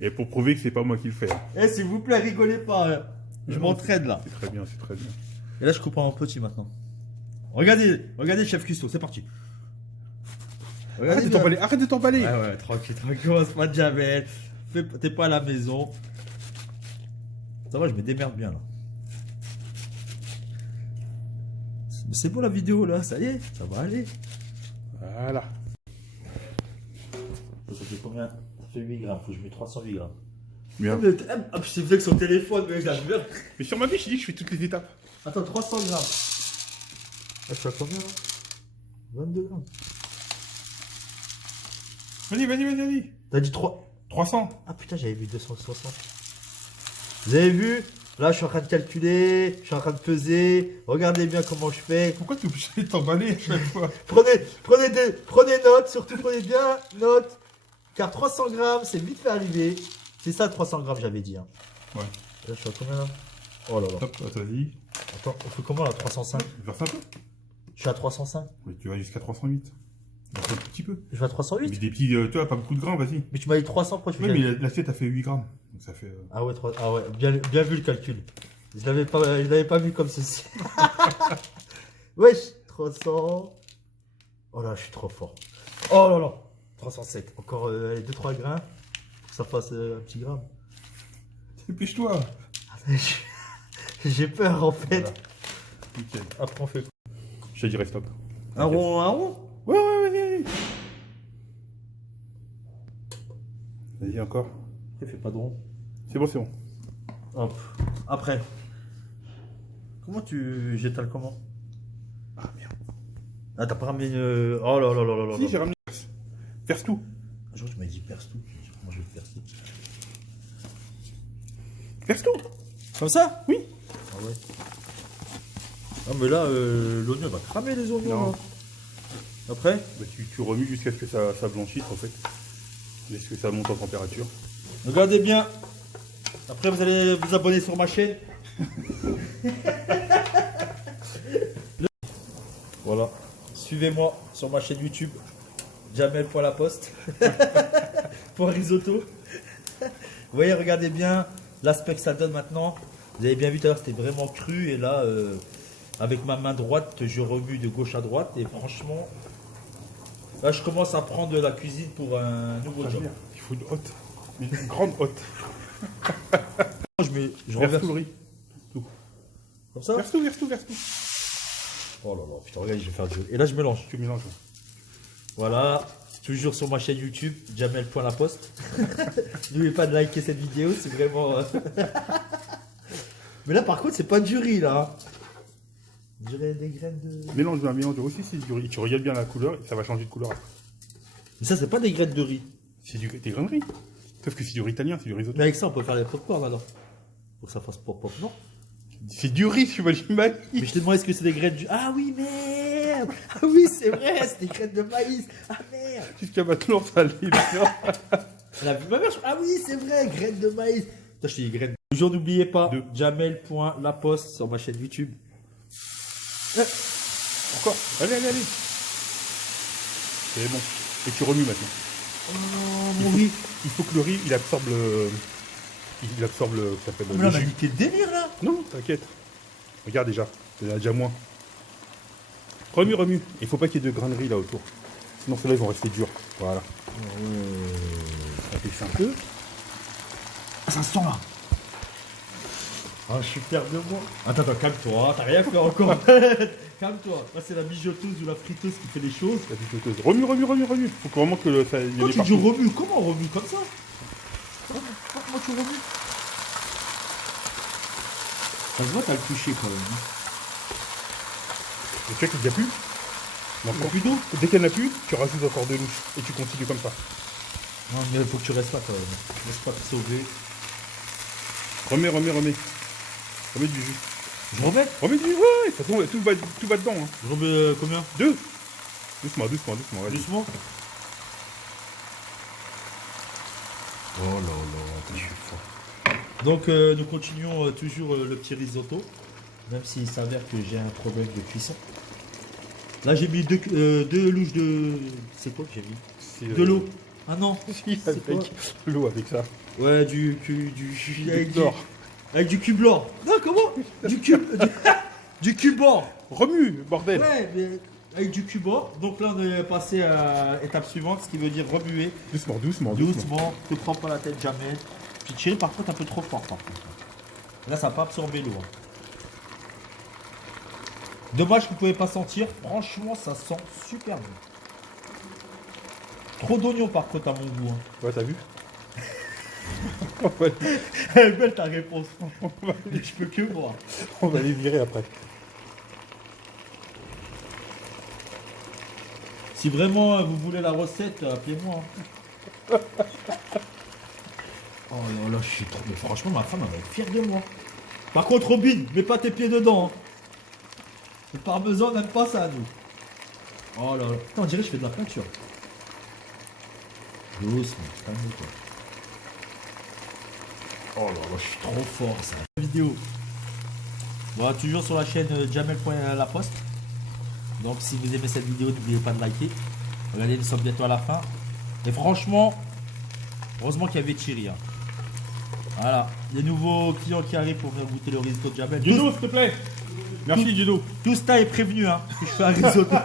Et pour prouver que c'est pas moi qui le fais. Hein. Eh, s'il vous plaît, rigolez pas. Hein. Je m'entraîne là. C'est très bien, c'est très bien. Et là, je coupe en petit maintenant. Regardez, regardez, chef cuistot, c'est parti. Arrête de t'emballer, arrête de t'emballer. Ouais, ouais, tranquille, tranquille, commence pas de Jamel. T'es pas à la maison. Ça va, je me démerde bien là. C'est bon la vidéo là, ça y est, ça va aller. Voilà. Ça fait combien? Ça fait 8 grammes, faut que je mette 308 grammes. Bien. Ah, c'est vrai que son téléphone, mec, là, Mais sur ma vie, je dis que je fais toutes les étapes. Attends, 300 grammes. Ah, je suis à combien là? 22 grammes. Vas-y, vas-y, vas-y, vas-y. T'as dit 300. Ah putain, j'avais vu 260. Vous avez vu? Là, je suis en train de calculer, je suis en train de peser. Regardez bien comment je fais. Pourquoi tu es obligé de t'emballer à chaque fois? Prenez note, surtout prenez bien note. Car 300 grammes, c'est vite fait arriver. C'est ça, 300 grammes, j'avais dit. Hein. Ouais. Là, je suis à combien là? Oh là là. Hop, vas-y. Attends, on fait comment là? 305? Verse un peu. Je suis à 305. Oui, tu vas jusqu'à 308. Verse un tout petit peu. Je vais à 308? Mais des petits, tu vois, pas beaucoup de grains, vas-y. Mais tu m'as dit 300, pourquoi tu Oui, fais mais l'assiette a fait 8 grammes. Donc ça fait. Ah ouais, ah ouais, bien vu le calcul. Je l'avais pas vu comme ceci. Wesh, 300. Oh là, je suis trop fort. Oh là là, 307. Encore 2-3 grains pour que ça fasse un petit gramme. Dépêche-toi. J'ai peur en fait. Voilà. Nickel. Après, on fait quoi? Je te dirai stop. Un rond? Ouais, ouais, vas-y. Vas-y, encore. Il fait pas de rond. C'est bon, c'est bon. Hop. Après. Comment tu j'étale comment? Ah merde. Ah, t'as pas ramené oh là là là là là. Si, j'ai ramené. Perce tout. Un jour, tu m'as dit perce tout. Comment je vais le percer? Perce tout. Comme ça? Oui. Ah ouais. Ah, mais là, l'oignon va cramer les oignons. Non. Là. Après? Bah, tu remues jusqu'à ce que ça blanchisse en fait. Jusqu'à ce que ça monte en température. Regardez bien. Après, vous allez vous abonner sur ma chaîne. Voilà. Suivez-moi sur ma chaîne YouTube. Jamel.laposte. Pour un risotto. Vous voyez, regardez bien l'aspect que ça donne maintenant. Vous avez bien vu tout à l'heure, c'était vraiment cru. Et là, avec ma main droite, je remue de gauche à droite. Et franchement, là, je commence à prendre de la cuisine pour un nouveau job. Il faut une hotte. Une grande hotte. Je Verse reverse tout le riz. Tout. comme ça. Verse tout, verse tout, verse tout. Oh là là, putain, regarde, je vais faire du jeu. Et là, je mélange. Tu mélanges. Voilà, toujours sur ma chaîne YouTube, Jamel.laposte. N'oubliez pas de liker cette vidéo, c'est vraiment. Mais là, par contre, c'est pas du riz là. On dirait des graines de. Mélange bien, mélange aussi, c'est du riz. Tu regardes bien la couleur, ça va changer de couleur après. Mais ça, c'est pas des graines de riz. C'est des grains de riz. Sauf que c'est du riz italien, c'est du risotto. Mais avec ça, on peut faire des pop-corn alors. Pour que ça fasse pop-pop, non? C'est du riz, tu vois, j'imagine. Mais je t'ai demandé est-ce que c'est des graines du. Ah oui, merde! Ah oui, c'est vrai, c'est des graines de maïs! Ah merde! Jusqu'à maintenant, ça allait bien. Elle a vu ma mère, ah oui, c'est vrai, graines de maïs! Toi, je t'ai dit graines. Toujours, n'oubliez pas, Jamel.laposte sur ma chaîne YouTube. Encore. Allez, allez, allez. C'est bon. Et tu remues maintenant. Oh, mon riz! Il faut que le riz, il absorbe le. Il absorbe le. Ça s'appelle Mais là, on a niqué le délire là! Non, t'inquiète. Regarde déjà. Il y en a déjà moins. Remue, remue. Il faut pas qu'il y ait de grains de riz là autour. Sinon, ceux-là, ils vont rester durs. Voilà. Ça fait un peu. Ah, ça sent là! Ah, je suis fier de moi! Attends, calme-toi, t'as rien fait encore! Calme-toi! Là, c'est la mijoteuse ou la friteuse qui fait les choses. La picoteuse. Remue, remue, remue, remue. Faut vraiment que ça. Il y Quand ait tu partout. dis remue, comment on remue comme ça? Comment tu remues? Ça se voit, t'as le touché quand même. Et tu vois qu'il n'y a plus. Il n'y a plus d'eau? Dès qu'il n'y en a plus, tu rajoutes encore de louche. Et tu continues comme ça. Non, mais il faut que tu restes là quand même. Laisse pas te sauver. Remets, remets, remets. Remets du jus. Je remets? Remets du jus, ouais, ça tombe, tout va dedans. Hein. Je remets combien? 2. Doucement, doucement, doucement. Vas-y. Doucement? Oh là là, je suis fort. Donc nous continuons toujours le petit risotto, même s'il s'avère que j'ai un problème de cuisson. Là j'ai mis deux louches de... C'est quoi que j'ai mis? C'est, De l'eau. Ah non. Si, C'est quoi avec l'eau, avec ça. Ouais, avec D'or. avec du cube or. Non, comment? Du cube. Du cube or. Remue, bordel. Ouais, mais avec du cube or. Donc là, on est passé à l'étape suivante, ce qui veut dire remuer. Doucement, doucement, doucement. Doucement, te prends pas la tête jamais. Puis Thierry, par contre, un peu trop fort. Par contre. Là, ça n'a pas absorbé l'eau. Hein. Dommage que vous ne pouvez pas sentir. Franchement, ça sent super bon. Trop d'oignons, par contre, à mon goût. Hein. Ouais, t'as vu? Elle est belle ta réponse. Je peux que voir. On va les virer après. Si vraiment vous voulez la recette, appelez-moi. Hein. Oh là là, je suis trop. Mais franchement, ma femme elle va être fière de moi. Par contre, Robin, mets pas tes pieds dedans. Hein. Le parmesan n'aime pas ça, nous. Oh là là. Putain, on dirait que je fais de la peinture. Doucement, calme-toi. Oh là là, je suis trop fort, ça. Vidéo. Bon, toujours sur la chaîne Jamel.laposte. Donc, si vous aimez cette vidéo, n'oubliez pas de liker. Regardez, nous sommes bientôt à la fin. Et franchement, heureusement qu'il y avait Thierry. Hein. Voilà, les nouveaux clients qui arrivent pour venir goûter le risotto de Jamel. Judo, s'il te plaît. Merci, Judo. Tout ça est prévenu, hein, que je fais un risotto.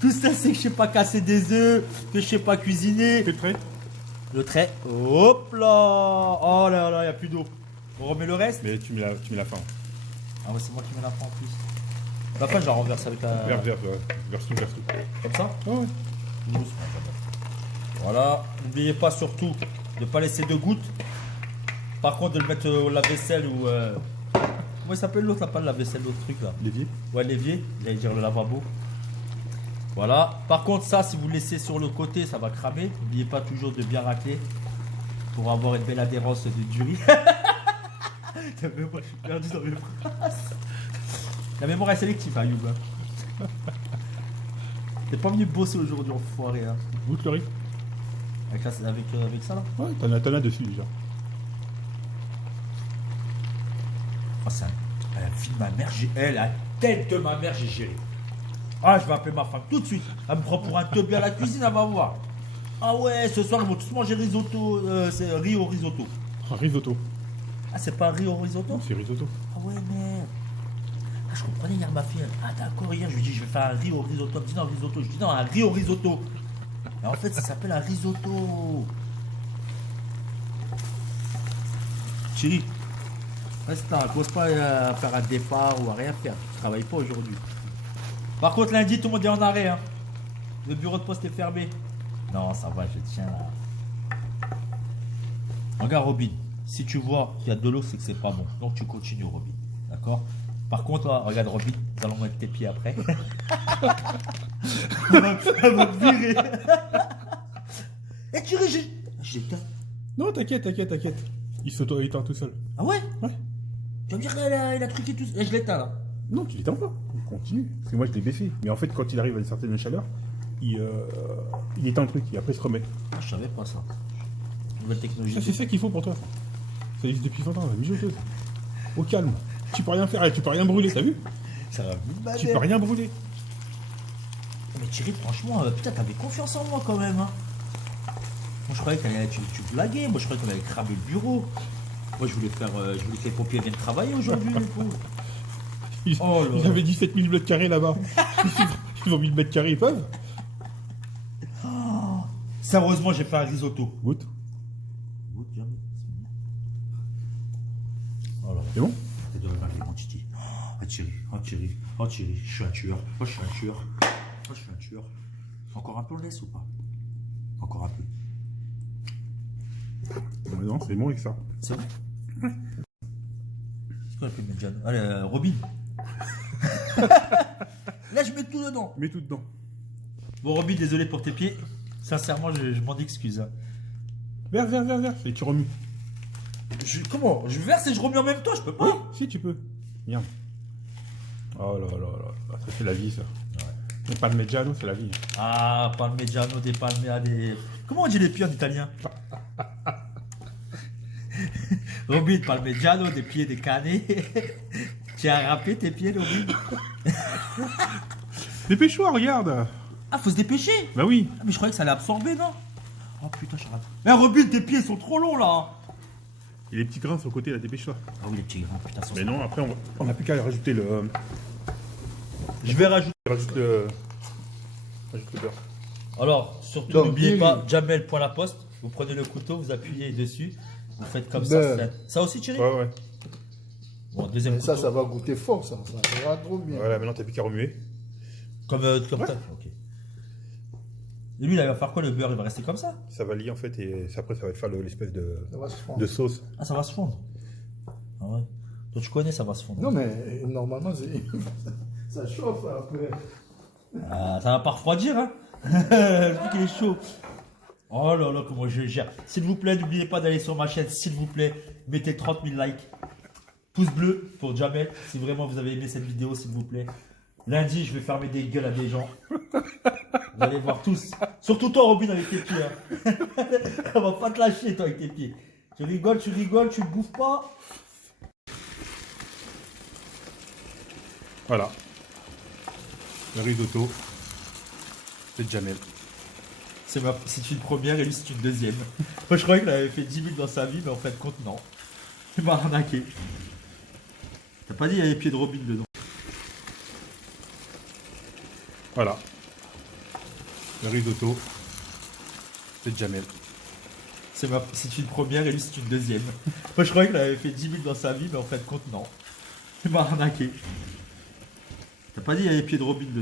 Tout ça, c'est que je sais pas casser des œufs, que je sais pas cuisiner. Fais le trait. Le trait, hop là. Oh là là, il n'y a plus d'eau. On remet le reste. Mais tu mets la fin. Ah ouais, c'est moi qui mets la fin en plus. La fin, je la renverse avec la... Vers tout. Comme ça. Ouais. Doucement. Voilà, n'oubliez pas surtout de ne pas laisser de gouttes. Par contre, de le mettre au lave-vaisselle ou... Comment il s'appelle l'autre là, pas le lave-vaisselle, l'autre truc là. L'évier. Ouais, l'évier, j'allais dire le lavabo. Voilà. Par contre, ça, si vous le laissez sur le côté, ça va cramer. N'oubliez pas toujours de bien racler pour avoir une belle adhérence du riz. Moi, je suis perdu dans mes phrases. La mémoire est sélective, hein, Youb. T'es pas venu bosser aujourd'hui, enfoiré. Hein. Goûte le riz. Avec ça là. Ouais, t'en as dessus déjà. Oh, c'est la fille de ma mère, la tête de ma mère, j'ai géré. Ah, je vais appeler ma femme tout de suite. Elle me prend pour un teubé à la cuisine, elle va voir. Ah ouais, ce soir, ils vont tous manger risotto. C'est riz au risotto. Un risotto. Ah, c'est pas riz au risotto? C'est risotto. Ah ouais, merde. Ah, je comprenais hier ma fille. Ah d'accord, hier je lui dis je vais faire un riz au risotto. Elle me dit non, risotto. Je dis non, un riz au risotto. Et en fait, ça s'appelle un risotto. Chérie, reste là, cause pas à faire un départ ou à rien faire. Je travaille pas aujourd'hui. Par contre, lundi, tout le monde est en arrêt. Hein. Le bureau de poste est fermé. Non, ça va, je tiens là. Regarde, Robin. Si tu vois qu'il y a de l'eau, c'est que c'est pas bon. Donc tu continues, Robin. D'accord? Par contre, là, regarde, Robin, nous allons mettre tes pieds après. Elle va me virer. Et tu j'éteins. Non, t'inquiète. Il s'auto-éteint tout seul. Ah ouais? Ouais. Tu vas me dire qu'il a truqué tout seul. Et je l'éteins là. Non, tu l'éteins pas. Il continue. Parce que moi, je l'ai baissé. Mais en fait, quand il arrive à une certaine chaleur, il éteint le truc et après il se remet. Ah, je savais pas ça. Nouvelle technologie. Ça, c'est ça qu'il faut pour toi. Ça existe depuis 20 ans, la mijoteuse. Au calme. Tu peux rien faire, tu peux rien brûler, t'as vu? Ça va vite. Tu peux rien brûler. Mais Thierry, franchement, putain, t'avais confiance en moi quand même. Hein. Moi, je croyais que tu blaguais. Moi, je croyais qu'on allait cramer le bureau. Moi, je voulais que les pompiers viennent travailler aujourd'hui, les pauvres. Ils avaient 17 000 mètres carrés là-bas. Ils ont 1000 mètres carrés, ils peuvent. Oh, sérieusement, j'ai fait un risotto. Goûte. Goûte, jamais. Oh là là. C'est bon? T'es de regarder mon titi. Oh Thierry, je suis un tueur. Oh, je suis un tueur. Encore un peu, on laisse ou pas? Encore un peu. Ouais, non, c'est bon avec ça. C'est vrai? Ouais. C'est quoi la plus médiane? Allez, Robin. Là, je mets tout dedans. Mets tout dedans. Bon, Robin, désolé pour tes pieds. Sincèrement, je m'en excuse. Hein. Verse. Et tu remues. Comment? Je verse et je remets en même temps, je peux pas. Oui, si tu peux. Viens. Oh là. Ça c'est la vie, ça. Ouais. Le parmigiano, c'est la vie. Ah, parmigiano, des palmea, des... Comment on dit les pieds en italien? Robin, parmigiano, des pieds, des canets. Tu as râpé tes pieds, Robin? Dépêche-toi, regarde. Ah, faut se dépêcher. Bah oui. Ah, mais je croyais que ça allait absorber, non? Oh putain, je rate. Mais Robin, tes pieds sont trop longs là. Et les petits grains sur le côté, là, dépêche-toi. Ah oui, les petits grains, putain, Mais non, après, on n'a plus qu'à rajouter le... Je vais rajouter. Rajoute le beurre. Alors, surtout Donc, n'oubliez Thierry. pas, Jamel.laposte. Vous prenez le couteau, vous appuyez dessus. Vous faites comme ça. Beurre. Ça aussi, Thierry? Ouais, ouais. Bon, deuxième Mais couteau. ça va goûter fort, ça. Ça ira trop bien. Voilà, maintenant, t'as plus qu'à remuer. Comme ça. Ok. Et lui, il va faire quoi le beurre? Il va rester comme ça? Ça va lier, en fait, et après, ça va faire l'espèce Ça va se fondre. de sauce. Ah, ça va se fondre. Ah ouais. Donc tu connais, ça va se fondre. Non, mais normalement, ça chauffe après. Ah, ça va pas refroidir, hein? Le truc il est chaud. Oh là là, comment je gère. S'il vous plaît, n'oubliez pas d'aller sur ma chaîne, s'il vous plaît. Mettez 30 000 likes. Pouce bleu pour Jamel, si vraiment vous avez aimé cette vidéo, s'il vous plaît. Lundi, je vais fermer des gueules à des gens. Vous allez voir tous. Surtout toi, Robin, avec tes pieds. Hein. On va pas te lâcher, toi, avec tes pieds. Tu rigoles, tu bouffes pas. Voilà. Le risotto. C'est Jamel. C'est une première et lui, c'est une deuxième. Moi, je croyais qu'il avait fait 10 000 dans sa vie, mais en fait, compte, non. Il m'a arnaqué. T'as pas dit qu'il y avait les pieds de Robin dedans. Voilà. Le risotto. C'est Jamel. C'est une première et lui, c'est une deuxième. Moi, je croyais qu'il avait fait 10 000 dans sa vie, mais en fait, compte, non. Il m'a arnaqué. T'as pas dit qu'il y avait les pieds de Robin dedans.